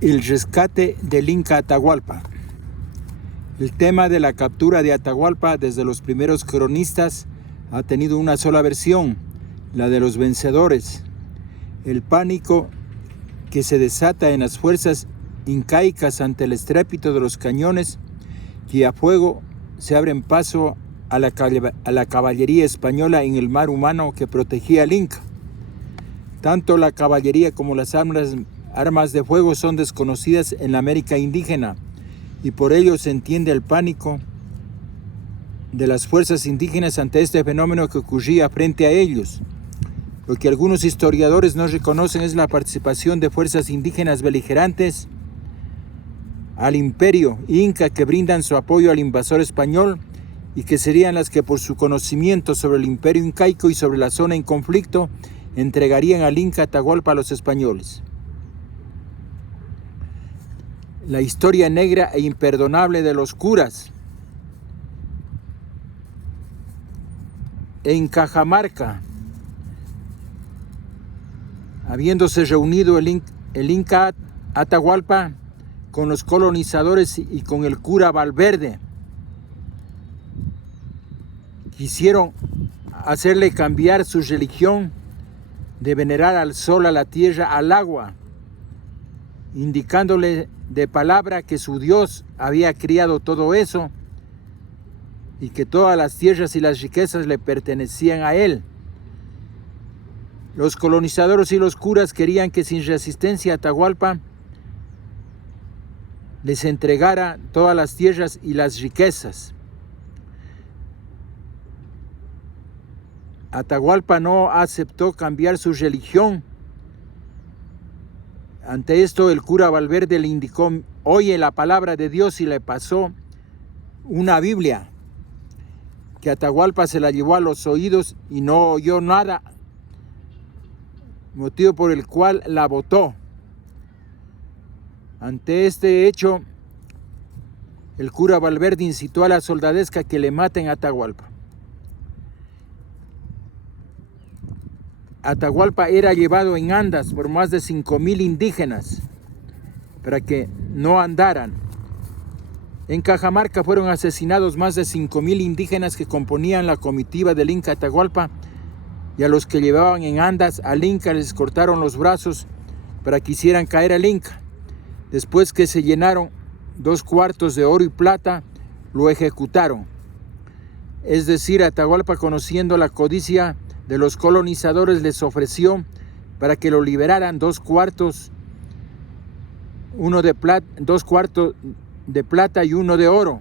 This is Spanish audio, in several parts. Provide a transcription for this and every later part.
El rescate del Inca Atahualpa. El tema de la captura de Atahualpa desde los primeros cronistas ha tenido una sola versión, la de los vencedores. El pánico que se desata en las fuerzas incaicas ante el estrépito de los cañones que a fuego se abren paso a la caballería española en el mar humano que protegía al Inca. Tanto la caballería como las armas de fuego son desconocidas en la América indígena y por ello se entiende el pánico de las fuerzas indígenas ante este fenómeno que ocurría frente a ellos. Lo que algunos historiadores no reconocen es la participación de fuerzas indígenas beligerantes al imperio inca que brindan su apoyo al invasor español y que serían las que por su conocimiento sobre el imperio incaico y sobre la zona en conflicto entregarían al Inca Atahualpa a los españoles. La historia negra e imperdonable de los curas. En Cajamarca, habiéndose reunido el Inca Atahualpa con los colonizadores y con el cura Valverde, quisieron hacerle cambiar su religión de venerar al sol, a la tierra, al agua, indicándole de palabra que su Dios había criado todo eso y que todas las tierras y las riquezas le pertenecían a él. Los colonizadores y los curas querían que sin resistencia Atahualpa les entregara todas las tierras y las riquezas. Atahualpa no aceptó cambiar su religión. Ante esto el cura Valverde le indicó: oye la palabra de Dios, y le pasó una Biblia que Atahualpa se la llevó a los oídos y no oyó nada, motivo por el cual la botó. Ante este hecho, el cura Valverde incitó a la soldadesca que le maten a Atahualpa. Atahualpa era llevado en andas por más de 5,000 indígenas para que no andaran. En Cajamarca fueron asesinados más de 5,000 indígenas que componían la comitiva del Inca Atahualpa, y a los que llevaban en andas al Inca les cortaron los brazos para que hicieran caer al Inca. Después que se llenaron 2 cuartos de oro y plata, lo ejecutaron. Es decir, Atahualpa, conociendo la codicia de los colonizadores, les ofreció para que lo liberaran 2 cuartos, 2 cuartos de plata y 1 de oro.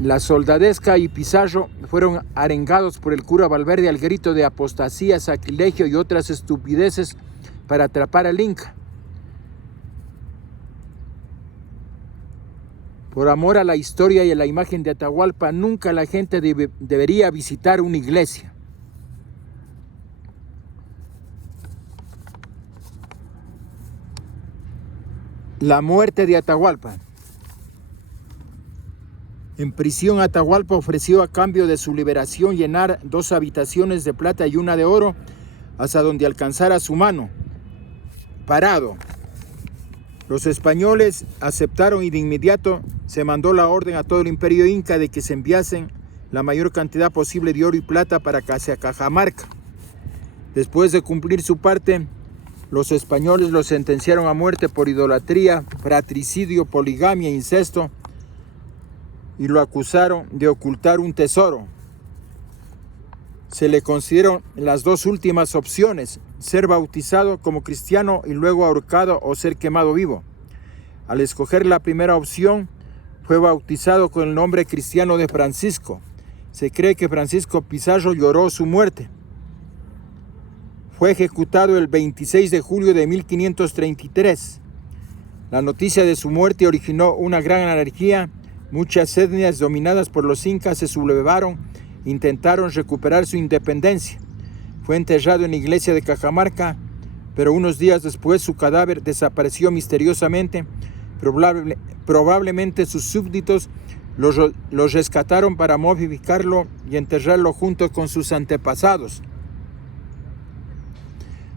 La soldadesca y Pizarro fueron arengados por el cura Valverde al grito de apostasía, sacrilegio y otras estupideces para atrapar al Inca. Por amor a la historia y a la imagen de Atahualpa, nunca la gente debería visitar una iglesia. La muerte de Atahualpa. En prisión, Atahualpa ofreció a cambio de su liberación llenar 2 habitaciones de plata y 1 de oro hasta donde alcanzara su mano, parado. Los españoles aceptaron y de inmediato se mandó la orden a todo el imperio inca de que se enviasen la mayor cantidad posible de oro y plata para hacia Cajamarca. Después de cumplir su parte, los españoles lo sentenciaron a muerte por idolatría, fratricidio, poligamia e incesto, y lo acusaron de ocultar un tesoro. Se le consideraron las 2 últimas opciones: ser bautizado como cristiano y luego ahorcado, o ser quemado vivo. Al escoger la primera opción, fue bautizado con el nombre cristiano de Francisco. Se cree que Francisco Pizarro lloró su muerte. Fue ejecutado el 26 de julio de 1533. La noticia de su muerte originó una gran anarquía. Muchas etnias dominadas por los incas se sublevaron, intentaron recuperar su independencia. Fue enterrado en la iglesia de Cajamarca, pero unos días después su cadáver desapareció misteriosamente. Probablemente sus súbditos Los rescataron para momificarlo y enterrarlo junto con sus antepasados.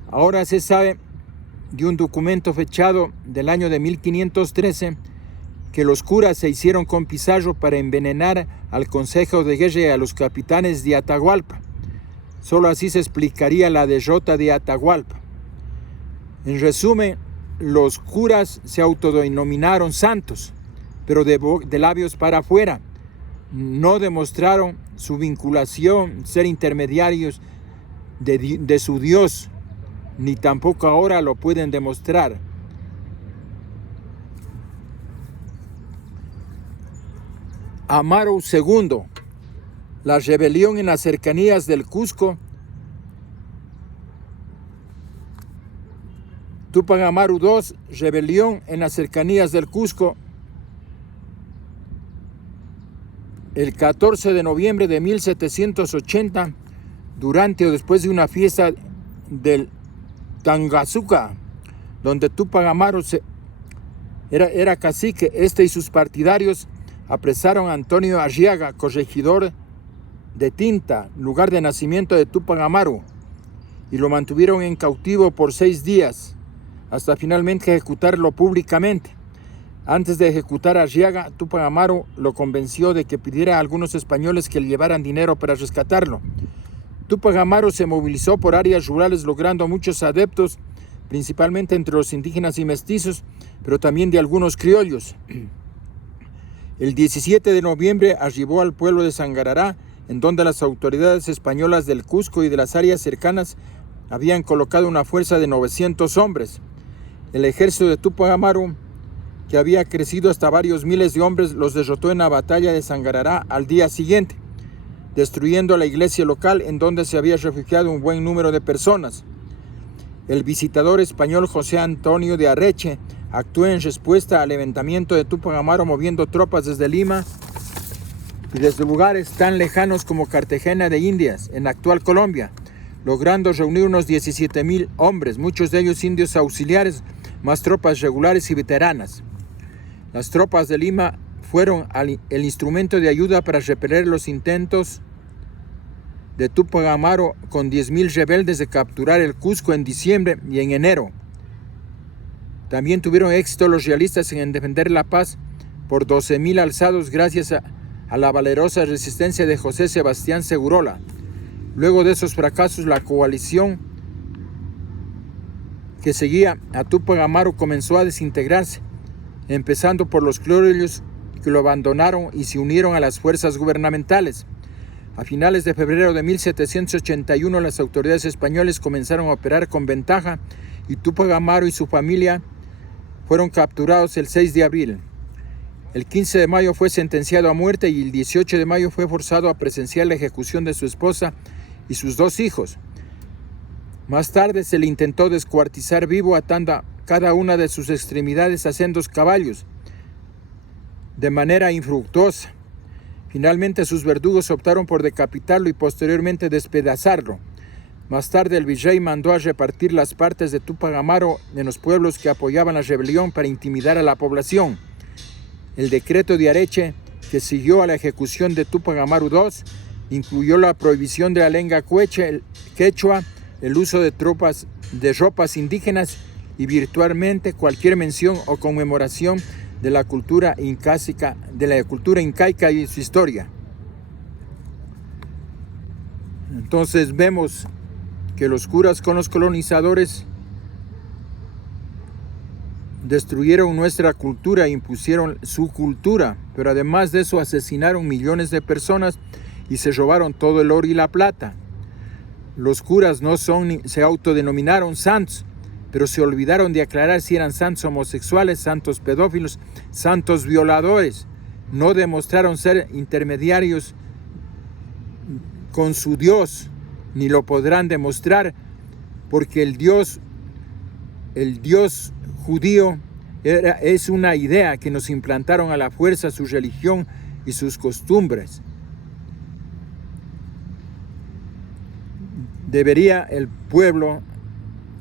Ahora se sabe de un documento fechado del año de 1513 que los curas se hicieron con Pizarro para envenenar al Consejo de Guerra y a los capitanes de Atahualpa. Solo así se explicaría la derrota de Atahualpa. En resumen, los curas se autodenominaron santos, pero de labios para afuera. No demostraron su vinculación, ser intermediarios de su Dios, ni tampoco ahora lo pueden demostrar. Amaru II, la rebelión en las cercanías del Cusco. Túpac Amaru II, rebelión en las cercanías del Cusco. El 14 de noviembre de 1780, durante o después de una fiesta del Tangazuca, donde Túpac Amaru era cacique, y sus partidarios apresaron a Antonio Arriaga, corregidor de Tinta, lugar de nacimiento de Túpac Amaru, y lo mantuvieron en cautivo por 6 días, hasta finalmente ejecutarlo públicamente. Antes de ejecutar a Arriaga, Túpac Amaru lo convenció de que pidiera a algunos españoles que le llevaran dinero para rescatarlo. Túpac Amaru se movilizó por áreas rurales, logrando muchos adeptos, principalmente entre los indígenas y mestizos, pero también de algunos criollos. El 17 de noviembre arribó al pueblo de Sangarará, en donde las autoridades españolas del Cusco y de las áreas cercanas habían colocado una fuerza de 900 hombres. El ejército de Túpac Amaru, que había crecido hasta varios miles de hombres, los derrotó en la batalla de Sangarará al día siguiente, destruyendo la iglesia local en donde se había refugiado un buen número de personas. El visitador español José Antonio de Arreche actuó en respuesta al levantamiento de Túpac Amaru, moviendo tropas desde Lima y desde lugares tan lejanos como Cartagena de Indias, en la actual Colombia, logrando reunir unos 17,000 hombres, muchos de ellos indios auxiliares, más tropas regulares y veteranas. Las tropas de Lima fueron el instrumento de ayuda para repeler los intentos de Túpac Amaru con 10,000 rebeldes de capturar el Cusco en diciembre y en enero. También tuvieron éxito los realistas en defender la paz por 12,000 alzados gracias a la valerosa resistencia de José Sebastián Segurola. Luego de esos fracasos, la coalición que seguía a Túpac Amaru comenzó a desintegrarse, empezando por los criollos que lo abandonaron y se unieron a las fuerzas gubernamentales. A finales de febrero de 1781, las autoridades españolas comenzaron a operar con ventaja y Túpac Amaru y su familia fueron capturados el 6 de abril. El 15 de mayo fue sentenciado a muerte y el 18 de mayo fue forzado a presenciar la ejecución de su esposa y sus 2 hijos. Más tarde se le intentó descuartizar vivo, atando a cada una de sus extremidades a sendos caballos, de manera infructuosa. Finalmente sus verdugos optaron por decapitarlo y posteriormente despedazarlo. Más tarde el virrey mandó a repartir las partes de Túpac Amaru en los pueblos que apoyaban la rebelión para intimidar a la población. El decreto de Areche, que siguió a la ejecución de Túpac Amaru II, incluyó la prohibición de la lengua quechua, el uso de ropas indígenas y virtualmente cualquier mención o conmemoración de la cultura incaica y su historia. Entonces vemos que los curas con los colonizadores destruyeron nuestra cultura e impusieron su cultura, pero además de eso asesinaron millones de personas y se robaron todo el oro y la plata. Los curas se autodenominaron santos, pero se olvidaron de aclarar si eran santos homosexuales, santos pedófilos, santos violadores. No demostraron ser intermediarios con su Dios, ni lo podrán demostrar, porque el Dios judío es una idea que nos implantaron a la fuerza su religión y sus costumbres.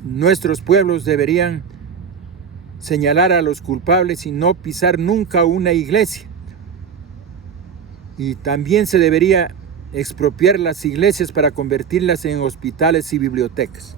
Nuestros pueblos deberían señalar a los culpables y no pisar nunca una iglesia. Y también se debería expropiar las iglesias para convertirlas en hospitales y bibliotecas.